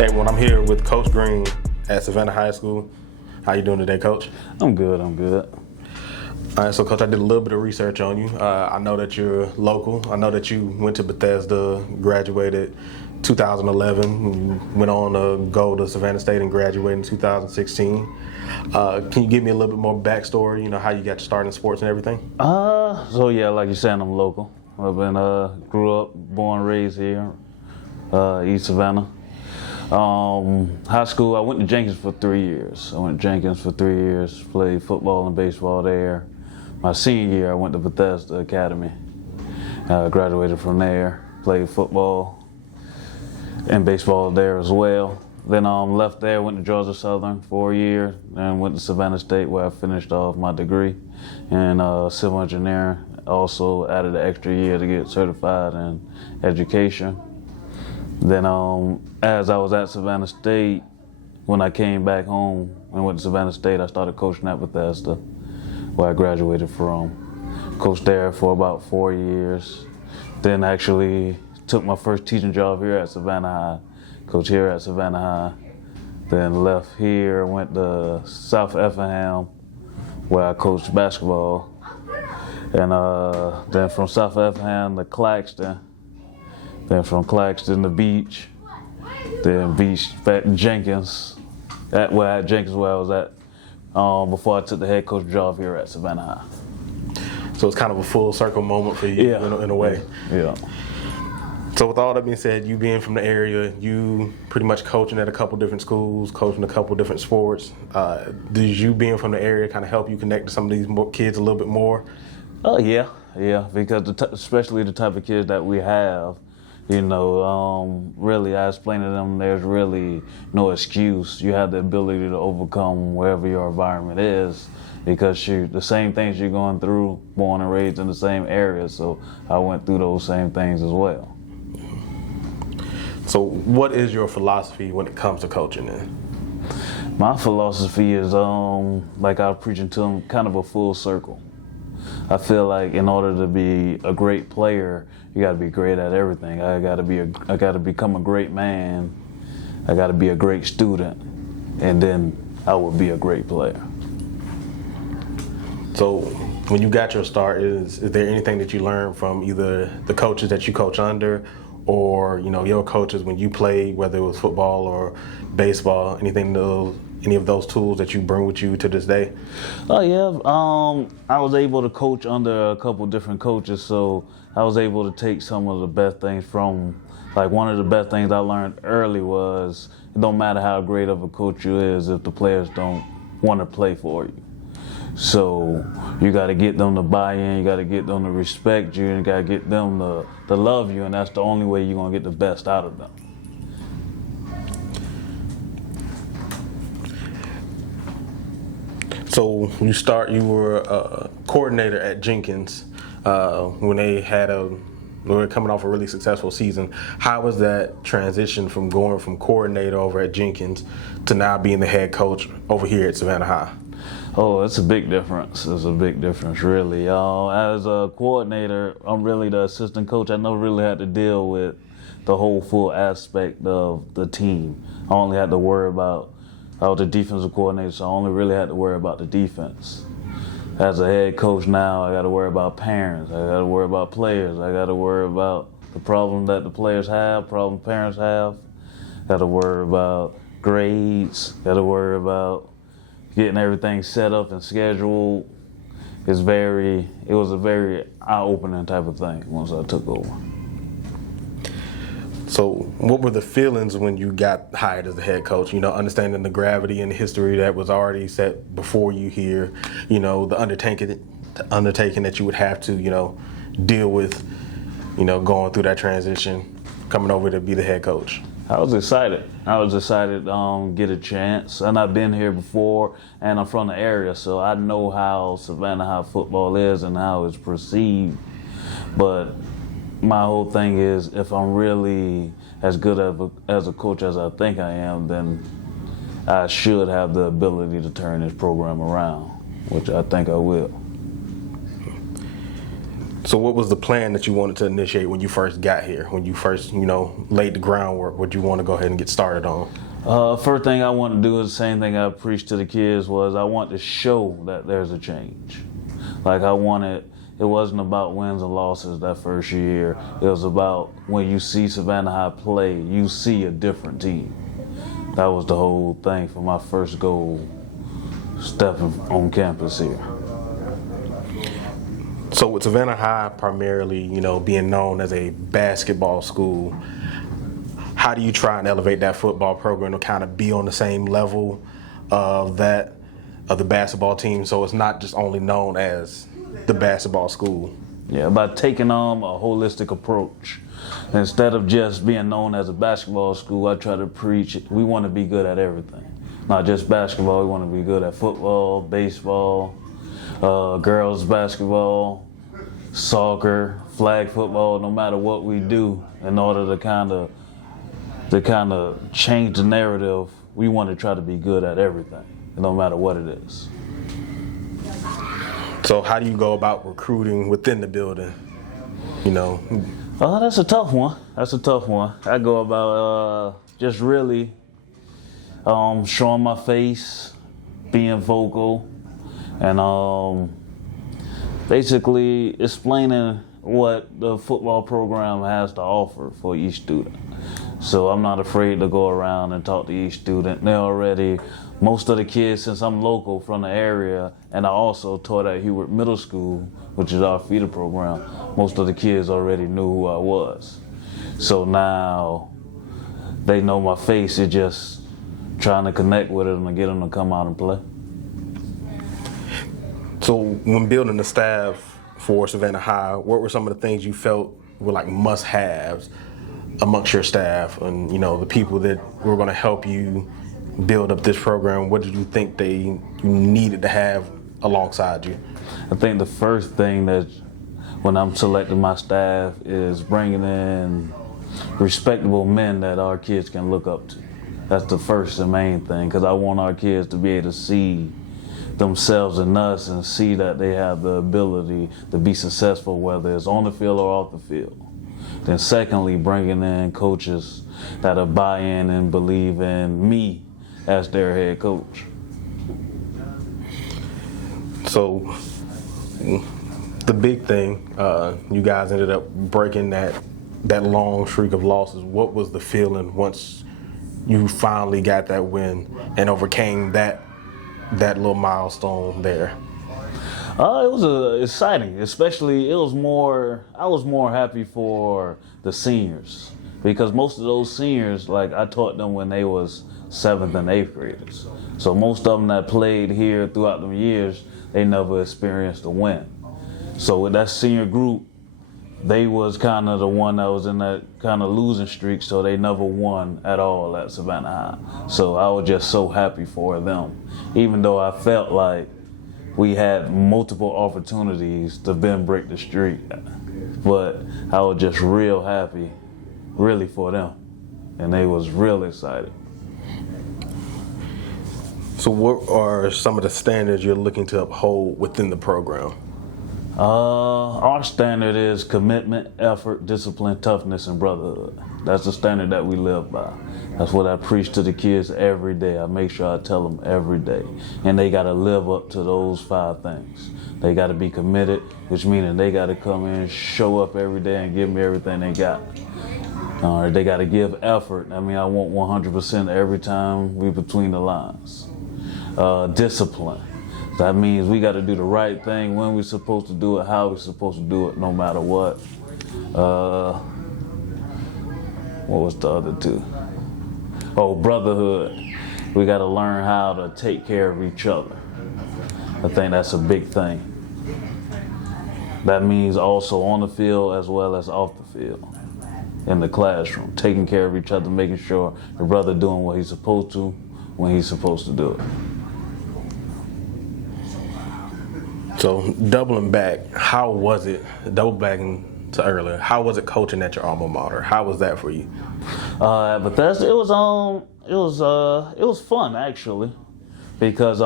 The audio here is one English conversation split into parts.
Hey, when I'm here with Coach Green at Savannah High School. How you doing today, Coach? I'm good. All right, so Coach, I did a little bit of research on you. I know that you're local. I know that you went to Bethesda, graduated 2011, you went on to go to Savannah State and graduate in 2016. Can you give me a little bit more backstory, how you got your start in sports and everything? So yeah, like you're saying, I'm local. I've been, grew up, born, raised here, East Savannah. High school, I went to Jenkins for 3 years. Played football and baseball there. My senior year, I went to Bethesda Academy. Graduated from there, played football and baseball there as well. Then left there, went to Georgia Southern for a year, and went to Savannah State where I finished off my degree in civil engineering. Also added an extra year to get certified in education. Then as I was at Savannah State, when I came back home and went to Savannah State, I started coaching at Bethesda, where I graduated from. Coached there for about 4 years. Then actually took my first teaching job here at Savannah High. Coached here at Savannah High. Then left here, went to South Effingham, where I coached basketball. And then from South Effingham to Claxton. Then from Claxton to Beach. Then Beach back to Jenkins. Where I was at before I took the head coach job here at Savannah High. So it's kind of a full circle moment for you, in a way. Yeah. So with all that being said, you being from the area, you pretty much coaching at a couple different schools, coaching a couple different sports. Does you being from the area kind of help you connect to some of these kids a little bit more? Oh yeah, because especially the type of kids that we have, really I explain to them there's really no excuse. You have the ability to overcome wherever your environment is, because the same things you're going through, born and raised in the same area, so I went through those same things as well. So what is your philosophy when it comes to coaching then? My philosophy is, like I was preaching to them, kind of a full circle. I feel like in order to be a great player, you got to be great at everything. I got to become a great man. I got to be a great student, and then I will be a great player. So when you got your start, is there anything that you learned from either the coaches that you coach under, or your coaches when you played, whether it was football or baseball, any of those tools that you bring with you to this day? Oh yeah, I was able to coach under a couple different coaches, so I was able to take some of the best things from, like one of the best things I learned early was, it don't matter how great of a coach you is if the players don't want to play for you. So you got to get them to buy in, you got to get them to respect you, and you got to get them to love you, and that's the only way you're going to get the best out of them. So you were a coordinator at Jenkins when they were coming off a really successful season. How was that transition from going from coordinator over at Jenkins to now being the head coach over here at Savannah High? Oh, it's a big difference. It's a big difference, really. As a coordinator, I'm really the assistant coach. I never really had to deal with the whole full aspect of the team. I only had to worry about, I was the defensive coordinator, so I only really had to worry about the defense. As a head coach now, I got to worry about parents. I got to worry about players. I got to worry about the problem that the players have, problem parents have. Got to worry about grades. Got to worry about getting everything set up and scheduled. It was a very eye-opening type of thing once I took over. So what were the feelings when you got hired as the head coach? Understanding the gravity and the history that was already set before you here, the undertaking that you would have to, deal with, going through that transition, coming over to be the head coach. I was excited to get a chance, and I've been here before, and I'm from the area, so I know how Savannah High football is and how it's perceived. But my whole thing is, if I'm really as good as a coach as I think I am, then I should have the ability to turn this program around, which I think I will. So what was the plan that you wanted to initiate when you first got here? When you first, laid the groundwork, what you want to go ahead and get started on? First thing I wanted to do is the same thing I preached to the kids was I want to show that there's a change. Like it wasn't about wins and losses that first year. It was about when you see Savannah High play, you see a different team. That was the whole thing for my first goal stepping on campus here. So with Savannah High primarily, being known as a basketball school, how do you try and elevate that football program to kind of be on the same level of the basketball team, so it's not just only known as the basketball school? Yeah, by taking on a holistic approach. Instead of just being known as a basketball school, I try to preach we want to be good at everything. Not just basketball, we want to be good at football, baseball, girls basketball, soccer, flag football, no matter what we do, in order to kind of change the narrative, we want to try to be good at everything, no matter what it is. So how do you go about recruiting within the building? That's a tough one. I go about just really showing my face, being vocal, and basically explaining what the football program has to offer for each student. So I'm not afraid to go around and talk to each student. Most of the kids, since I'm local from the area, and I also taught at Heward Middle School, which is our feeder program, most of the kids already knew who I was. So now they know my face. It's just trying to connect with them and get them to come out and play. So when building the staff for Savannah High, what were some of the things you felt were like must-haves amongst your staff and, the people that were going to help you build up this program? What did you think you needed to have alongside you? I think the first thing that when I'm selecting my staff is bringing in respectable men that our kids can look up to. That's the first and main thing, because I want our kids to be able to see themselves in us and see that they have the ability to be successful, whether it's on the field or off the field. Then secondly, bringing in coaches that'll buy in and believe in me as their head coach. So the big thing, you guys ended up breaking that long streak of losses. What was the feeling once you finally got that win and overcame that little milestone there? It was exciting, especially I was more happy for the seniors, because most of those seniors, like I taught them when they was 7th and 8th graders. So most of them that played here throughout the years, they never experienced a win. So with that senior group, they was kind of the one that was in that kind of losing streak, so they never won at all at Savannah High. So I was just so happy for them, even though I felt like we had multiple opportunities to then break the streak. But I was just real happy, really, for them, and they was real excited. So what are some of the standards you're looking to uphold within the program? Our standard is commitment, effort, discipline, toughness, and brotherhood. That's the standard that we live by. That's what I preach to the kids every day. I make sure I tell them every day. And they got to live up to those 5 things. They got to be committed, which means they got to come in, show up every day, and give me everything they got. They got to give effort. I mean, I want 100% every time we between the lines. Discipline. That means we got to do the right thing when we're supposed to do it, how we're supposed to do it, no matter what. What was the other 2? Oh, brotherhood. We got to learn how to take care of each other. I think that's a big thing. That means also on the field as well as off the field. In the classroom, taking care of each other, making sure your brother doing what he's supposed to when he's supposed to do it. So doubling back, how was it, double backing to earlier, how was it coaching at your alma mater? How was that for you? At Bethesda, it was fun actually, because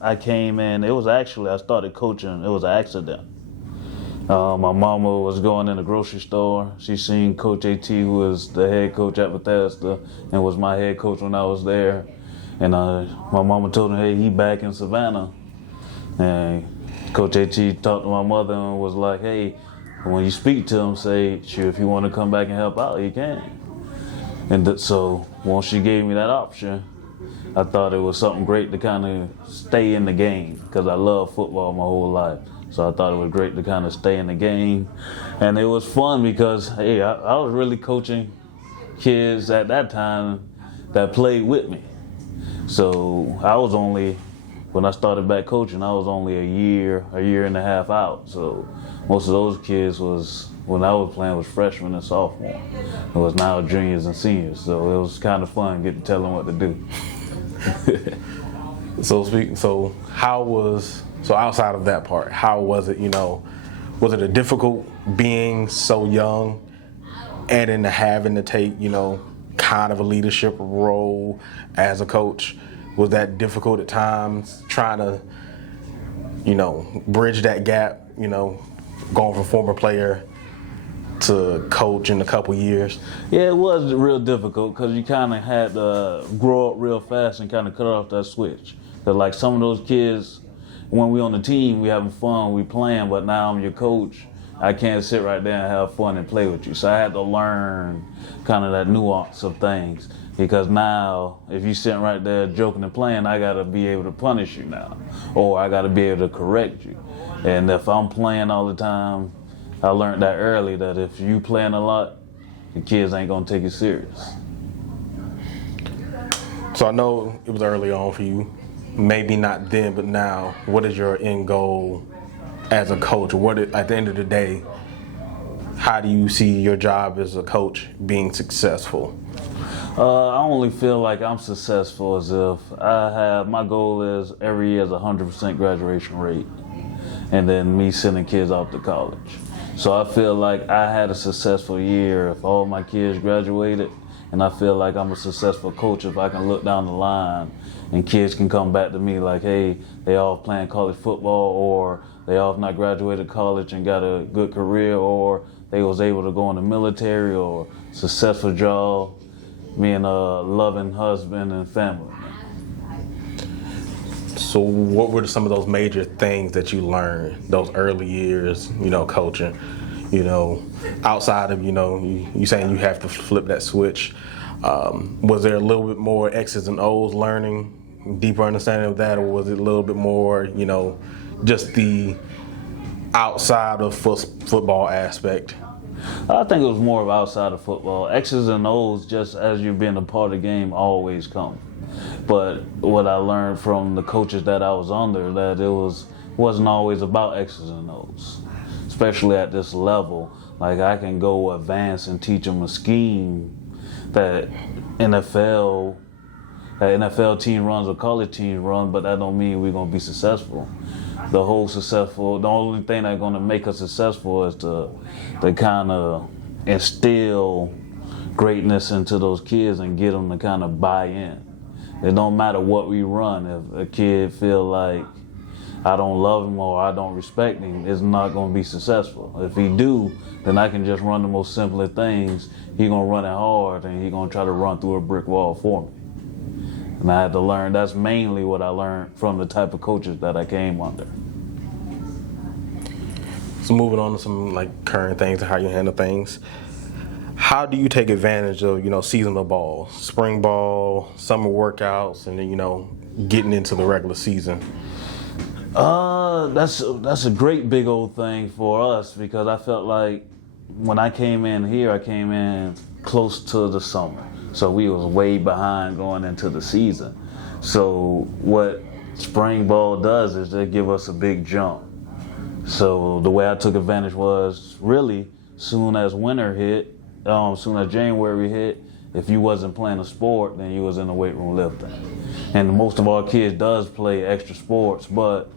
I came in. I started coaching. It was an accident. My mama was going in the grocery store. She seen Coach AT, who was the head coach at Bethesda and was my head coach when I was there. And my mama told him, hey, he back in Savannah. And Coach AT talked to my mother and was like, hey, when you speak to him, say, sure, if you want to come back and help out, you can. And so once she gave me that option, I thought it was something great to kind of stay in the game because I love football my whole life. So I thought it was great to kind of stay in the game. And it was fun because, hey, I was really coaching kids at that time that played with me. So I was only, when I started back coaching, I was only a year and a half out. So most of those kids was, when I was playing, was freshmen and sophomore. It was now juniors and seniors. So it was kind of fun getting to tell them what to do. So outside of that part, how was it, was it a difficult being so young and then having to take, kind of a leadership role as a coach? Was that difficult at times, trying to, bridge that gap, going from former player to coach in a couple years? Yeah, it was real difficult because you kind of had to grow up real fast and kind of cut off that switch. Because like some of those kids, when we on the team, we having fun, we playing, but now I'm your coach. I can't sit right there and have fun and play with you. So I had to learn kind of that nuance of things. Because now, if you sitting right there joking and playing, I got to be able to punish you now. Or I got to be able to correct you. And if I'm playing all the time, I learned that early, that if you playing a lot, the kids ain't going to take you serious. So I know it was early on for you. Maybe not then, but now, what is your end goal as a coach? At the end of the day, how do you see your job as a coach being successful? I only feel like I'm successful as if my goal is every year is 100% graduation rate, and then me sending kids off to college. So I feel like I had a successful year if all my kids graduated, and I feel like I'm a successful coach if I can look down the line and kids can come back to me like, hey, they all playing college football, or they all not graduated college and got a good career, or they was able to go in the military, or successful job, being a loving husband and family. So what were some of those major things that you learned those early years, coaching, outside of, you saying you have to flip that switch? Was there a little bit more X's and O's learning, deeper understanding of that, or was it a little bit more, just the outside of football aspect? I think it was more of outside of football. X's and O's, just as you being a part of the game, always come. But what I learned from the coaches that I was under, that it wasn't always about X's and O's, especially at this level. Like I can go advance and teach them a scheme that NFL team runs or college teams run, but that don't mean we're gonna be successful. The only thing that's gonna make us successful is to kind of instill greatness into those kids and get them to kind of buy in. It don't matter what we run. If a kid feel like I don't love him or I don't respect him, it's not gonna be successful. If he do, then I can just run the most simplest things. He gonna run it hard and he gonna try to run through a brick wall for me. And I had to learn, that's mainly what I learned from the type of coaches that I came under. So moving on to some current things and how you handle things. How do you take advantage of, seasonal ball, spring ball, summer workouts, and then, getting into the regular season? That's a great big old thing for us because I felt like when I came in here, I came in close to the summer. So we was way behind going into the season. So what spring ball does is they give us a big jump. So the way I took advantage was really soon as winter hit, soon as January hit, if you wasn't playing a sport, then you was in the weight room lifting. And most of our kids does play extra sports, but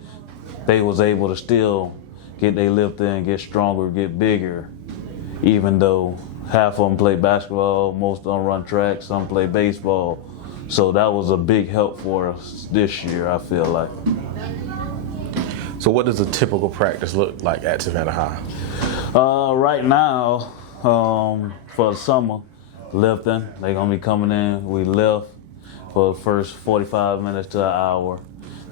they was able to still get their lift in, get stronger, get bigger, even though half of them play basketball, most of them run track, some play baseball. So that was a big help for us this year, I feel like. So what does a typical practice look like at Savannah High? Right now, for the summer, lifting. They're gonna be coming in. We lift for the first 45 minutes to an hour.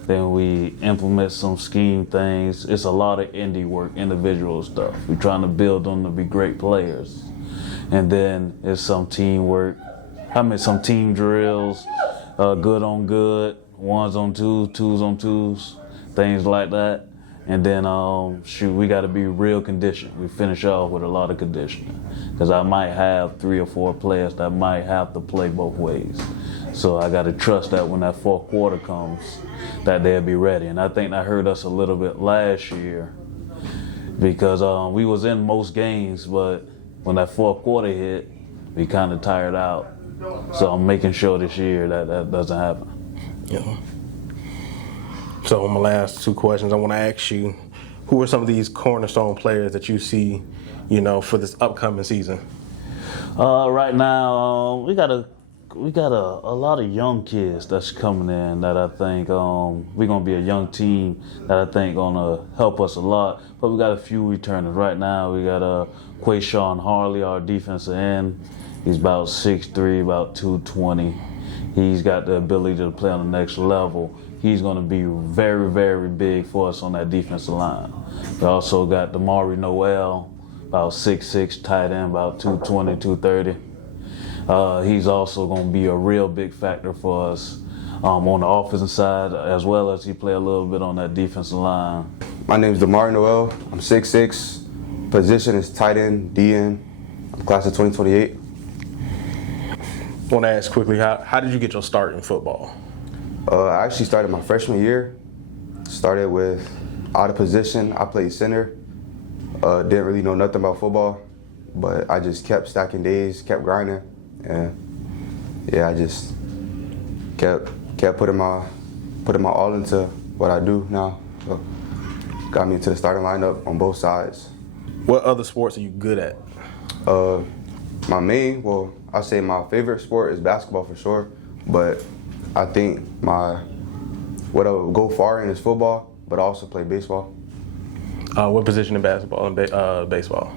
Then we implement some scheme things. It's a lot of indie work, individual stuff. We're trying to build them to be great players. And then it's some teamwork. Some team drills, good on good, ones on twos, twos on twos, things like that. And then, we got to be real conditioned. We finish off with a lot of conditioning. Because I might have 3 or 4 players that might have to play both ways. So I got to trust that when that fourth quarter comes, that they'll be ready. And I think that hurt us a little bit last year because we was in most games, but when that fourth quarter hit, we kind of tired out. So I'm making sure this year that doesn't happen. Yeah. So my last 2 questions, I want to ask you, who are some of these cornerstone players that you see, for this upcoming season? Right now, we got a lot of young kids that's coming in that I think we're gonna be a young team that I think gonna help us a lot. But we got a few returners right now. We got Quayshawn Harley, our defensive end. He's about 6'3", about 220. He's got the ability to play on the next level. He's going to be very, very big for us on that defensive line. We also got Damari Noel, about 6'6", tight end, about 220, 230. He's also going to be a real big factor for us on the offensive side, as well as he play a little bit on that defensive line. My name is Damari Noel. I'm 6'6". Position is tight end, DN. I'm class of 2028. I want to ask quickly, how did you get your start in football? I actually started my freshman year. Started with out of position. I played center. Didn't really know nothing about football, but I just kept stacking days, kept grinding, and yeah, I just kept putting my all into what I do now. So, got me into the starting lineup on both sides. What other sports are you good at? I'll say my favorite sport is basketball for sure, but I think what I would go far in is football, but I also play baseball. What position in basketball and baseball?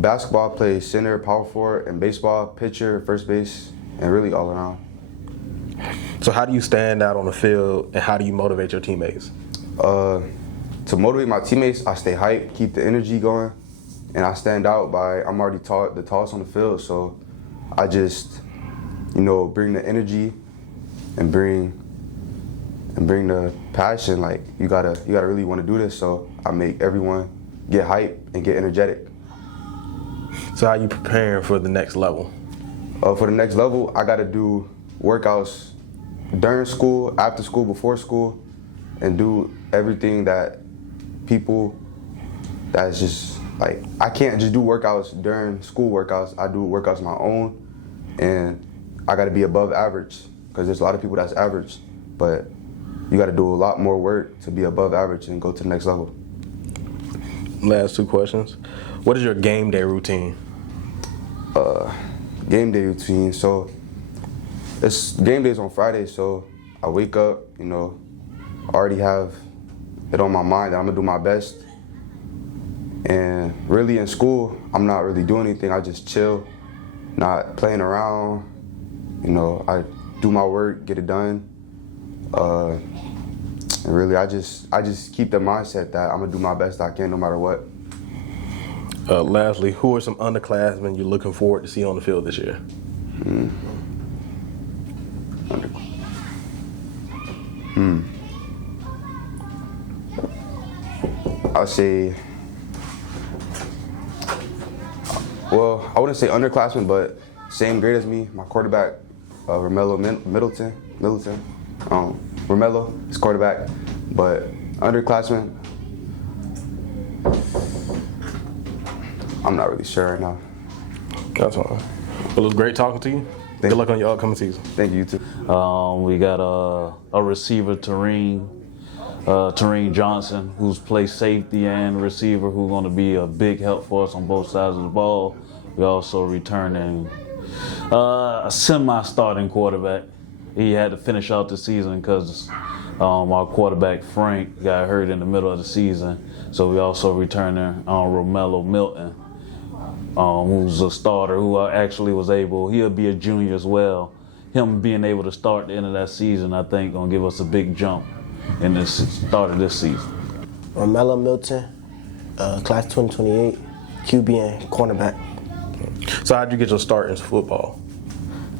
Basketball, I play center, power forward, and baseball, pitcher, first base, and really all around. So how do you stand out on the field, and how do you motivate your teammates? To motivate my teammates, I stay hyped, keep the energy going, and I stand out by I'm already the tallest on the field, so I just, bring the energy and bring the passion. Like you gotta really want to do this. So I make everyone get hyped and get energetic. So how are you preparing for the next level? For the next level, I gotta do workouts during school, after school, before school, and do everything that that's just like, I can't just do workouts during school workouts. I do workouts of my own, and I gotta be above average because there's a lot of people that's average, but you gotta do a lot more work to be above average and go to the next level. Last 2 questions. What is your game day routine? Game day routine, so it's game days on Friday, so I wake up, I already have it on my mind that I'm gonna do my best. And really in school, I'm not really doing anything. I just chill, not playing around. I do my work, get it done. And really, I just keep the mindset that I'm gonna do my best I can no matter what. Lastly, who are some underclassmen you're looking forward to see on the field this year? I'll say, I wouldn't say underclassmen, but same grade as me. My quarterback, Romello Middleton. Romello is quarterback, but underclassmen, I'm not really sure right now. That's fine. Well, it was great talking to you. Good luck on your upcoming season. Thank you, too. We got a receiver, Tareen Johnson, who's played safety and receiver, who's going to be a big help for us on both sides of the ball. We also returning a semi-starting quarterback. He had to finish out the season because Our quarterback Frank got hurt in the middle of the season, so we also returning Romello Milton, who's a starter who actually was able. He'll be a junior as well. Him being able to start the end of that season, I think, gonna give us a big jump in the start of this season. Romello Milton, class 2028, QB and cornerback. So how'd you get your start in football?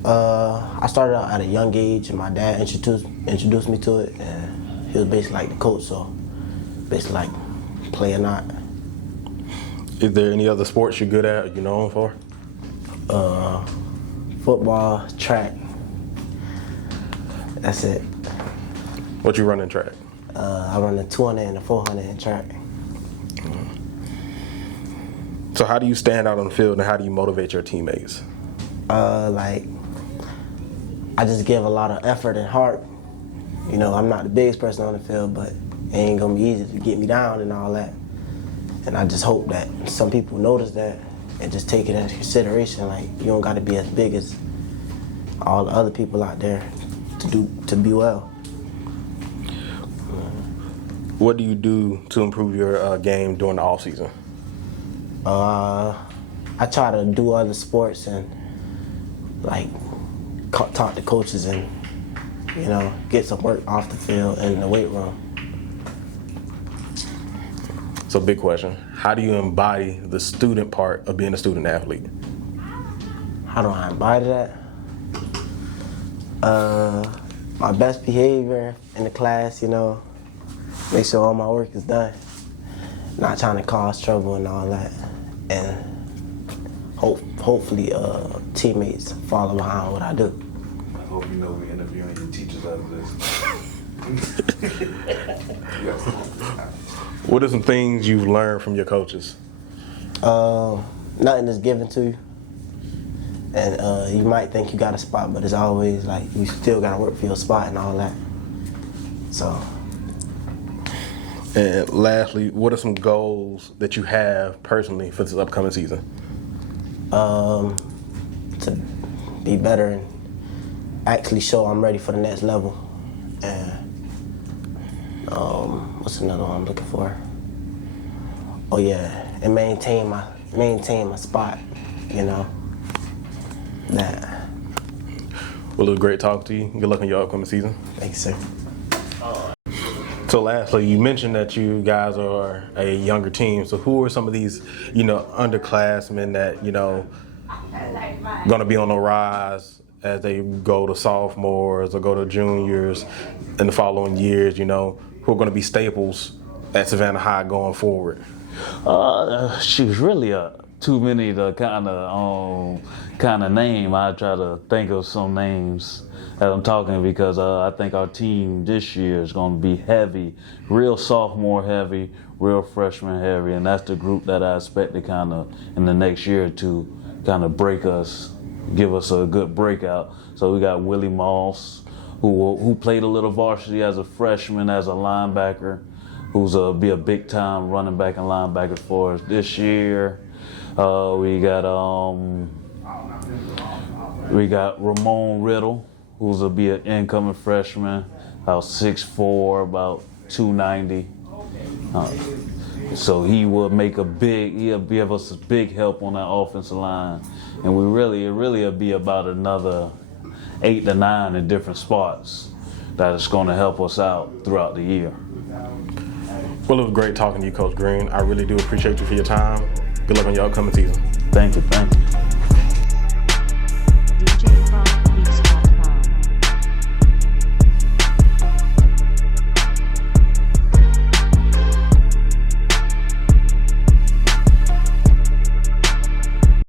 I started out at a young age, and my dad introduced me to it, and he was basically like the coach, so basically like play or not. Is there any other sports you're good at or you're known for? Football, track. That's it. What you run in track? I run the 200 and the 400 in track. So how do you stand out on the field and how do you motivate your teammates? I just give a lot of effort and heart. You know, I'm not the biggest person on the field, but it ain't gonna be easy to get me down and all that. And I just hope that some people notice that and just take it into consideration. Like, you don't gotta be as big as all the other people out there to be well. What do you do to improve your game during the off season? I try to do other sports and like talk to coaches and, you know, get some work off the field and in the weight room. So big question. How do you embody the student part of being a student athlete? How do I embody that? My best behavior in the class, you know, make sure all my work is done. Not trying to cause trouble and all that. And hopefully teammates follow behind what I do. I hope you know we're interviewing your teachers out of this. What are some things you've learned from your coaches? Nothing is given to you. And you might think you got a spot, but it's always like you still gotta work for your spot and all that. So. And lastly, what are some goals that you have personally for this upcoming season? To be better and actually show I'm ready for the next level. And what's another one I'm looking for? Oh yeah, and maintain my spot, you know. That. Well, it was great talking to you. Good luck in your upcoming season. Thanks, sir. So lastly, you mentioned that you guys are a younger team. So who are some of these, you know, underclassmen that, you know, going to be on the rise as they go to sophomores or go to juniors in the following years, you know, who are going to be staples at Savannah High going forward? She's really too many to kind of name. I try to think of some names as I'm talking because I think our team this year is going to be heavy, real sophomore heavy, real freshman heavy, and that's the group that I expect to kind of in the next year or two kind of break us, give us a good breakout. So we got Willie Moss, who played a little varsity as a freshman as a linebacker, who's be a big time running back and linebacker for us this year. We got Ramon Riddle, who's be an incoming freshman, about 6'4", about 290. So he will make he'll give us a big help on that offensive line. And it really will be about another 8 to 9 in different spots that is going to help us out throughout the year. Well, it was great talking to you, Coach Green. I really do appreciate you for your time. Good luck on your upcoming season. Thank you.